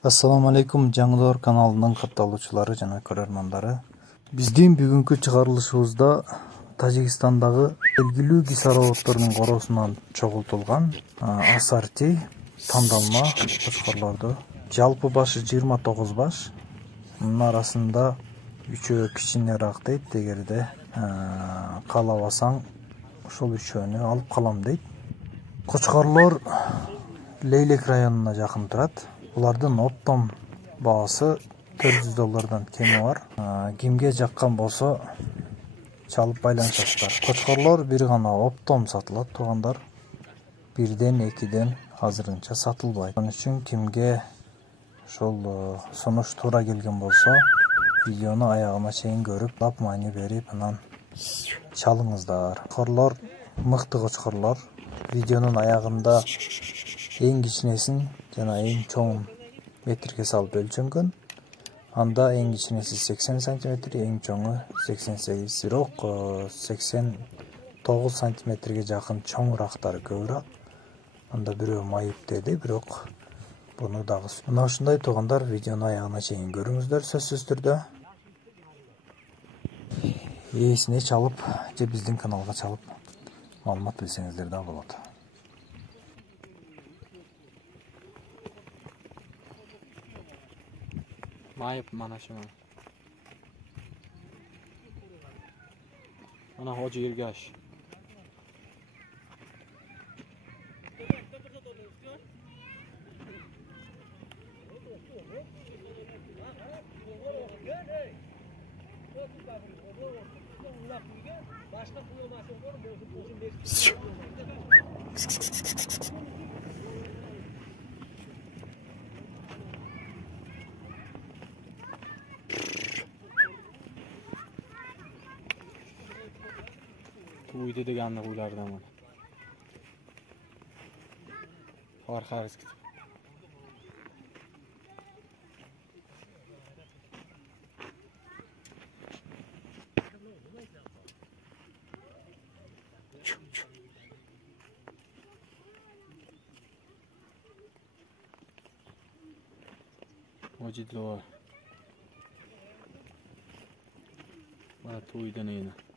Assalamu alaikum Жаңдор каналының катталуучулары жана көрөрмандары. Биздин бүгүнкү чыгарылышыбызда Тажикстандагы белгилүү кислороддордун коросунан чогултулган асарти тандалма кочкорлорду. Жалпы башы 29 баш. Мунун арасында үчөө кичинераак дейт. Эгерде каалабасаң ошол үчөөнү алып калам дейт. Кочкорлор Лейлек районуна жакын турат. Булардын оптом баасы $400 кеми бар. Кимге жаккан болсо чалып байланышасыздар. Кочкорлор бир гана оптом сатылат, туугандар. Бирден, экиден азырынча сатылбайт. Ошон үчүн кимге ошол сунуш туура келген болсо, видеону аягына чейин көрүп, лап маани берип, анан чалыңыздар. Кочкорлор мыкты кочкорлор. Видеонун аягында эң кичинесин жана эң чоң метрге салып өлчөнгөн. Анда эң кичинеси 80 см, эң чоңу 88, бирок 89 см жакын чоңурактары көбүрөөк. Анда бирөө майып деди, бирок буну дагы мына ушундай туугандар, видеону аягына чейин көрүңүздөр сөзсүз түрдө. Ээсине чалып же биздин каналга чалып маалымат билсеңиздер да болот. Майып mana shu. Mana Hoji Ergash. Uyda deganni o'ylardim men. Xor-xaris ketib. Hojidlo. Mana to'yda neydi?